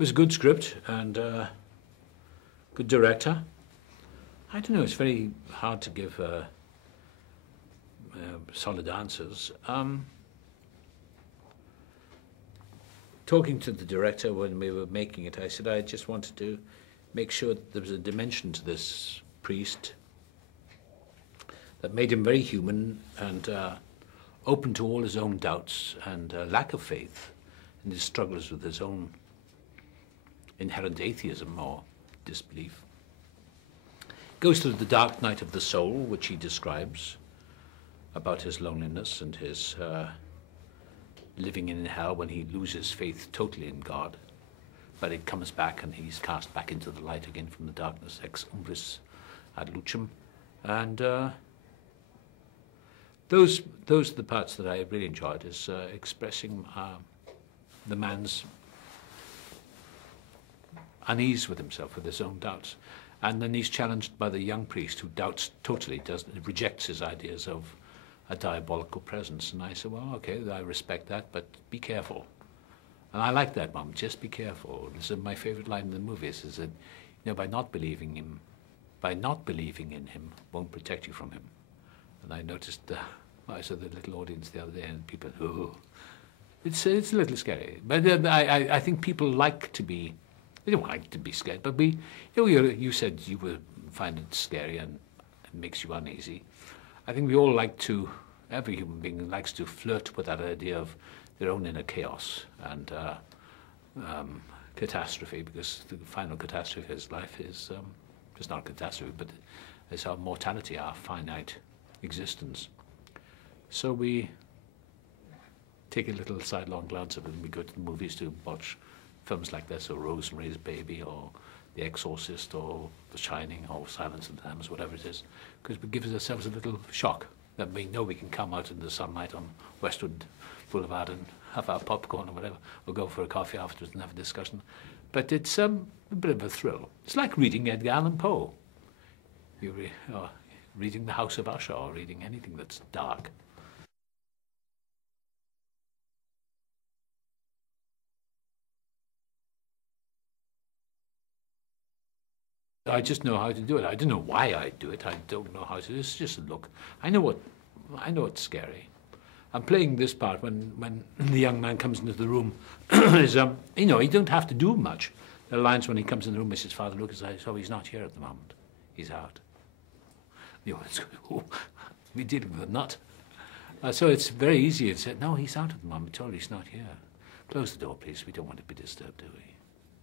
was a good script and good director. I don't know, it's very hard to give solid answers. Talking to the director when we were making it, I said I just wanted to make sure that there was a dimension to this priest that made him very human and open to all his own doubts and lack of faith and his struggles with his own inherent atheism or disbelief. Goes through the dark night of the soul, which he describes, about his loneliness and his living in hell when he loses faith totally in God. But it comes back and he's cast back into the light again from the darkness, ex umbris ad lucem. And those are the parts that I really enjoyed, is expressing the man's unease with himself, with his own doubts. And then he's challenged by the young priest who doubts totally, rejects his ideas of a diabolical presence. And I said, well, okay, I respect that, but be careful. And I like that moment, just be careful. This is my favorite line in the movies, is that, by not believing in him won't protect you from him. And I noticed, I saw the little audience the other day and people, oh, it's a little scary. But I think people like to be, they don't like to be scared, but you said you would find it scary and it makes you uneasy. I think we all like to, every human being likes to flirt with that idea of their own inner chaos and catastrophe, because the final catastrophe of life is just not a catastrophe, but it's our mortality, our finite existence. So we take a little sidelong glance at it when we go to the movies to watch films like this, or Rosemary's Baby, or The Exorcist, or The Shining, or Silence of the Lambs, whatever it is, because we give ourselves a little shock that we know we can come out in the sunlight on Westwood Boulevard and have our popcorn or whatever, or go for a coffee afterwards and have a discussion. But it's a bit of a thrill. It's like reading Edgar Allan Poe. Or reading The House of Usher, or reading anything that's dark. I just know how to do it. I don't know why I do it. I don't know how to do it. It's just a look. I know it's scary. I'm playing this part when the young man comes into the room. Is you don't have to do much. There are lines when he comes in the room, Mrs. Father Lucas, so he's not here at the moment. He's out. We're dealing with a nut. So it's very easy to say, no, he's out at the moment. Totally, he's not here. Close the door, please. We don't want to be disturbed, do we?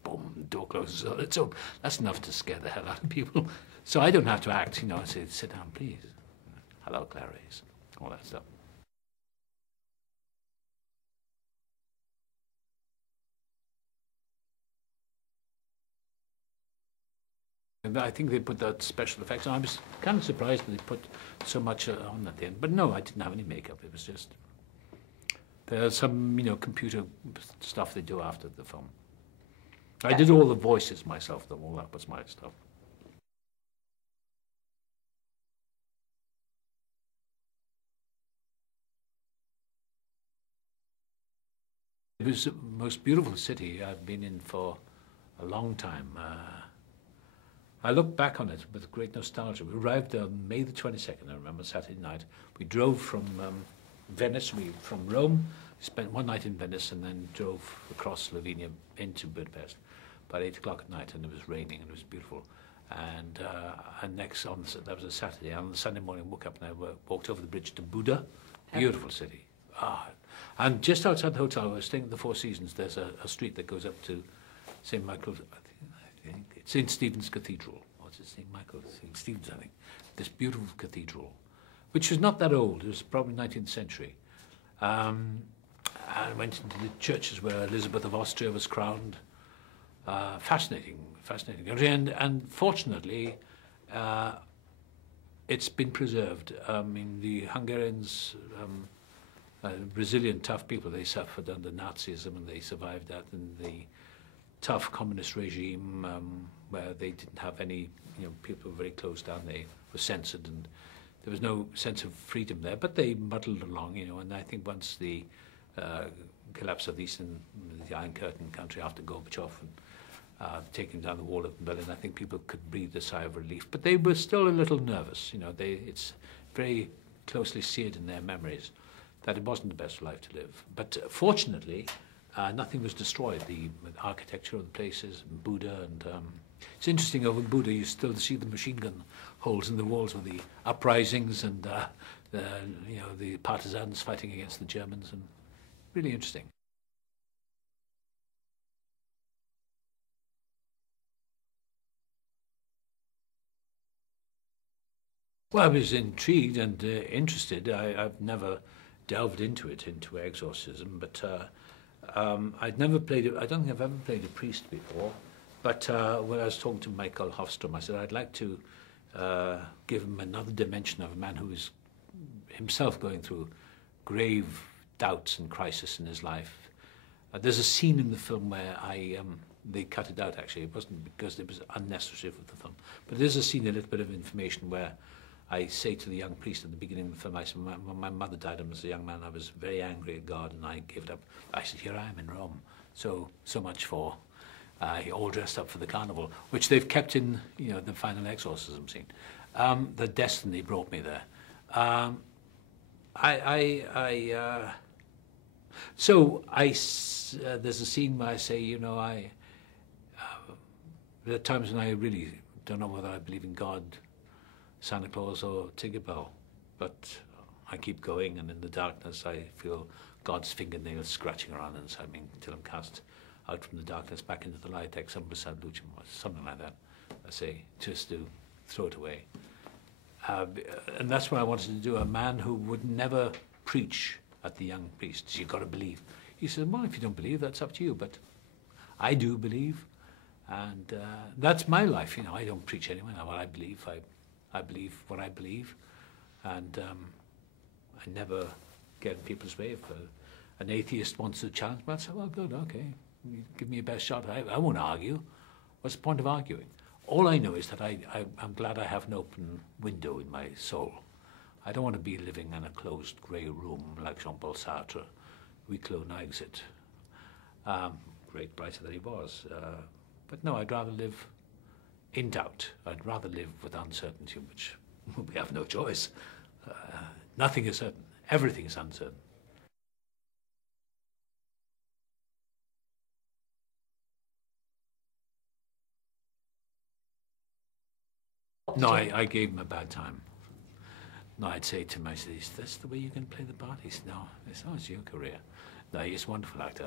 Boom, the door closes on its own. That's enough to scare the hell out of people. So I don't have to act, I say, sit down, please. Hello, Clarice. All that stuff. And I think they put that special effects on. I was kind of surprised that they put so much on at the end. But no, I didn't have any makeup. It was just, there's some, computer stuff they do after the film. I did all the voices myself, though. All that was my stuff. It was the most beautiful city I've been in for a long time. I look back on it with great nostalgia. We arrived on May the 22nd, I remember, Saturday night. We drove from Venice, from Rome, spent one night in Venice, and then drove across Slovenia into Budapest about 8 o'clock at night, and it was raining, and it was beautiful. And that was a Saturday. And on the Sunday morning, I woke up and I walked over the bridge to Buda. Beautiful city. And just outside the hotel, I was staying at the Four Seasons. There's a street that goes up to St. Michael's, I think St. Stephen's Cathedral. What's it, St. Michael? St. Stephen's, I think. This beautiful cathedral, which was not that old. It was probably 19th century. I went into the churches where Elizabeth of Austria was crowned. Fascinating country, and fortunately, it's been preserved. I mean, the Hungarians, Brazilian tough people, they suffered under Nazism and they survived that, and the tough communist regime where they didn't have any, people were very closed down, they were censored, and there was no sense of freedom there, but they muddled along, and I think once the collapse of the Iron Curtain country after Gorbachev and taking down the wall of Berlin, I think people could breathe a sigh of relief. But they were still a little nervous. You know, it's very closely seared in their memories that it wasn't the best life to live. But fortunately, nothing was destroyed. The architecture of the places, Buddha, and it's interesting, over Buddha you still see the machine gun holes in the walls with the uprisings and the partisans fighting against the Germans, and really interesting. Well, I was intrigued and interested. I've never delved into it, into exorcism, but I'd never played it. I don't think I've ever played a priest before. But when I was talking to Michael Hofstrom, I said I'd like to give him another dimension of a man who is himself going through grave doubts and crisis in his life. There's a scene in the film where they cut it out, actually. It wasn't because it was unnecessary for the film. But there's a scene, a little bit of information where I say to the young priest at the beginning of the film, I said, when my mother died, I was a young man, I was very angry at God and I gave it up. I said, here I am in Rome. So much for all dressed up for the carnival, which they've kept in, the final exorcism scene. The destiny brought me there. There's a scene where I say, there are times when I really don't know whether I believe in God, Santa Claus, or Tinkerbell, but I keep going, and in the darkness I feel God's fingernails scratching around inside me until I'm cast out from the darkness back into the light, ex umbra ad lucem, or something like that. I say, just to throw it away. And that's what I wanted to do, a man who would never preach at the young priests. You've got to believe. He said, well, if you don't believe, that's up to you, but I do believe, and that's my life. I don't preach anyone what I believe. I believe what I believe, and I never get in people's way. If an atheist wants to challenge me, I'd say, well, good, okay, give me your best shot. I won't argue. What's the point of arguing? All I know is that I'm glad I have an open window in my soul. I don't want to be living in a closed grey room like Jean-Paul Sartre, huis clos, no exit. Great writer that he was. But no, I'd rather live in doubt. I'd rather live with uncertainty, which we have no choice. Nothing is certain. Everything is uncertain. No, I gave him a bad time. No, I'd say to him, I said, is this the way you can play the part? He said, no, it's your career. No, he's a wonderful actor.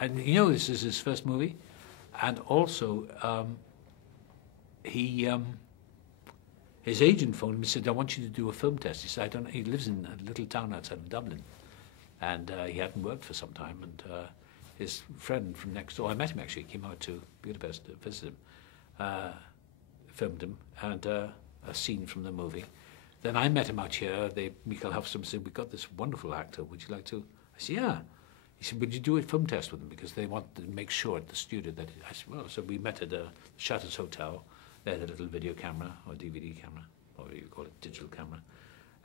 And this is his first movie. And also, his agent phoned me and said, I want you to do a film test. He said, he lives in a little town outside of Dublin. And he hadn't worked for some time. And his friend from next door, I met him actually, came out to Budapest to visit him, filmed him, and a scene from the movie. Then I met him out here. Michael Hofstrom said, we've got this wonderful actor. Would you like to? I said, yeah. He said, would you do a film test with him? Because they want to make sure at the studio that... I said, well, so we met at a Shutters Hotel. They had a little video camera, or DVD camera, or what you call it, digital camera.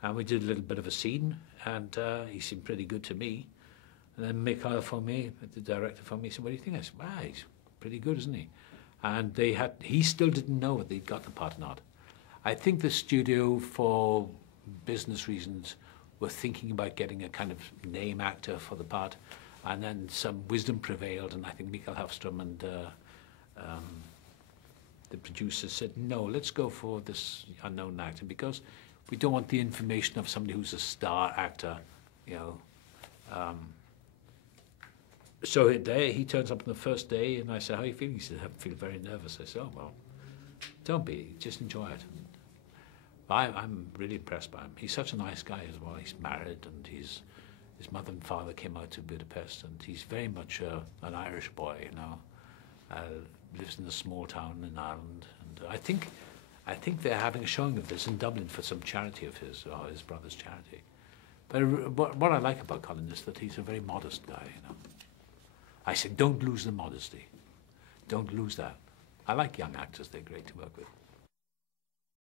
And we did a little bit of a scene, and he seemed pretty good to me. And then Michael phoned me, the director phoned me, he said, what do you think? I said, wow, he's pretty good, isn't he? And he still didn't know whether he got the part or not. I think the studio, for business reasons, were thinking about getting a kind of name actor for the part, and then some wisdom prevailed, and I think Michael Hofstrom and the producers said, no, let's go for this unknown actor, because we don't want the information of somebody who's a star actor, So he turns up on the first day, and I said, how are you feeling? He said, I feel very nervous. I said, oh, well, don't be, just enjoy it. I'm really impressed by him. He's such a nice guy as well. He's married, and his mother and father came out to Budapest, and he's very much an Irish boy, lives in a small town in Ireland. And I think they're having a showing of this in Dublin for some charity of his, or his brother's charity. But what I like about Colin is that he's a very modest guy, I said, don't lose the modesty. Don't lose that. I like young actors. They're great to work with.